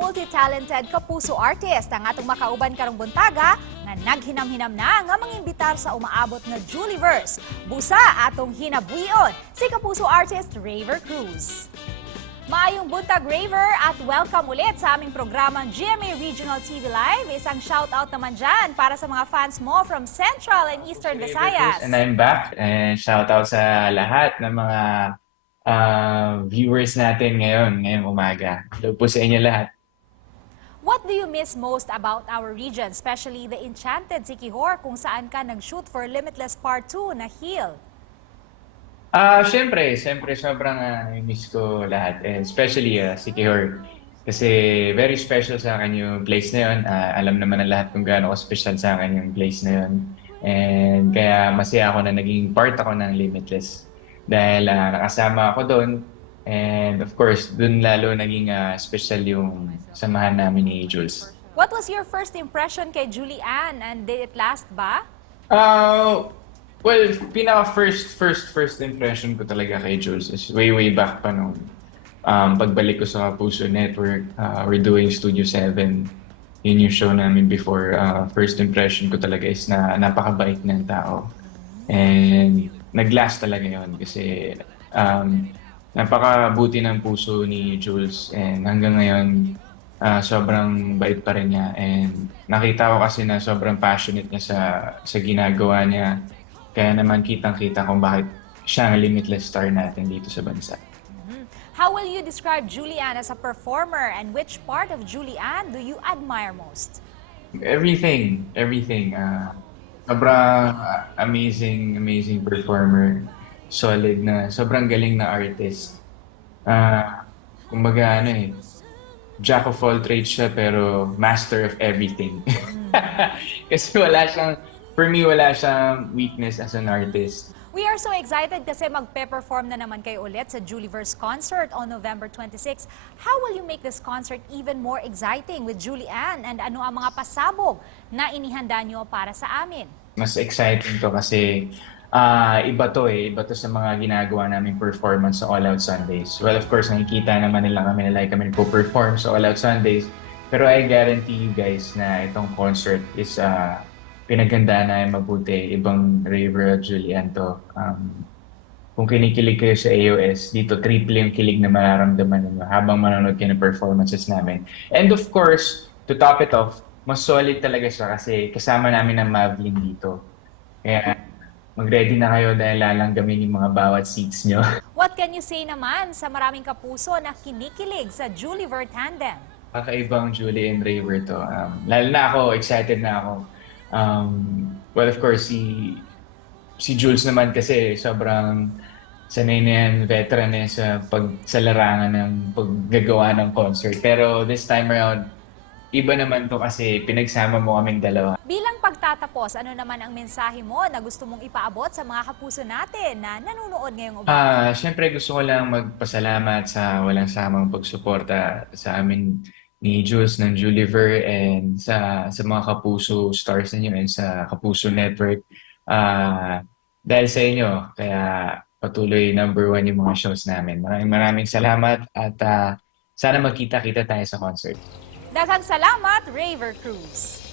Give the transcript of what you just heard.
multi-talented kapuso artist ang atong makauban karong buntaga nga naghinam-hinam na nga mangimbitar sa umaabot na JulieVerse. Busa atong hinabuyon si kapuso artist Rayver Cruz. Maayong buntag, Rayver, at welcome ulit sa aming programang GMA Regional TV Live. Isang shoutout naman dyan para sa mga fans mo from Central and Eastern Visayas. And I'm back. And shoutout sa lahat ng mga viewers natin ngayong umaga. Hello po sa inyo lahat. What do you miss most about our region, especially the enchanted Siquijor kung saan ka nag-shoot for Limitless Part 2 na Hill? Siyempre sobrang miss ko lahat. And especially Siquijor. Kasi very special sa akin yung place na yun. Alam naman ng lahat kung gaano ka-special sa akin yung place na yun. And kaya masaya ako na naging part ako ng Limitless. Dahil nakasama ako doon. And of course, doon lalo naging special yung samahan namin ni Jules. What was your first impression kay Julie Ann and did it last ba? Well, first impression ko talaga kay Jules is way back pa nung pagbalik ko sa Kapuso Network. We're doing Studio 7. Yun yung show namin before. First impression ko talaga is na napakabait ng tao. And nag-last talaga yun kasi napakabuti ng puso ni Jules. And hanggang ngayon, sobrang bait pa rin niya. And nakita ko kasi na sobrang passionate niya sa ginagawa niya. Kaya naman kitang-kita kung bakit siya ang Limitless Star natin dito sa bansa. How will you describe Julie Ann as a performer and which part of Julie Ann do you admire most? Everything. Sobrang amazing performer. Solid na, sobrang galing na artist. Kumbaga jack of all trades siya pero master of everything. Kasi for me, wala siyang weakness as an artist. We are so excited kasi magpe-perform na naman kayo ulit sa JulieVerse concert on November 26. How will you make this concert even more exciting with Julie Ann? And ano ang mga pasabog na inihanda nyo para sa amin? Mas exciting to kasi iba to sa mga ginagawa naming performance sa All Out Sundays. Well, of course, nakikita naman nila kami kami po-perform sa All Out Sundays. Pero I guarantee you guys na itong concert is pinaganda na mabuti. Ibang Rayver at Julie Ann to. Kung kinikilig kayo sa AOS, dito triple yung kilig na mararamdaman ninyo habang manonood kayo ng performances namin. And of course, to top it off, mas solid talaga siya kasi kasama namin ang Mavlin dito. Kaya mag-ready na kayo dahil lalanggamin yung mga bawat seats nyo. What can you say naman sa maraming kapuso na kinikilig sa JulieVer tandem? Kakaibang Julie and Rayver to. Lalo na ako, excited na ako. Well, of course, si Jules naman kasi sobrang sanay na yan, veteran sa larangan ng paggagawa ng concert. Pero this time around, iba naman to kasi pinagsama mo kaming dalawa. Bilang pagtatapos, ano naman ang mensahe mo na gusto mong ipaabot sa mga kapuso natin na nanonood ngayong umaga? Siyempre gusto ko lang magpasalamat sa walang samang pagsuporta sa amin ni Jules ng JulieVer and sa mga Kapuso stars ninyo and sa Kapuso Network. Dahil sa inyo, kaya patuloy number 1 yung mga shows namin. Maraming salamat at sana magkita-kita tayo sa concert. Daghang salamat, Rayver Cruz.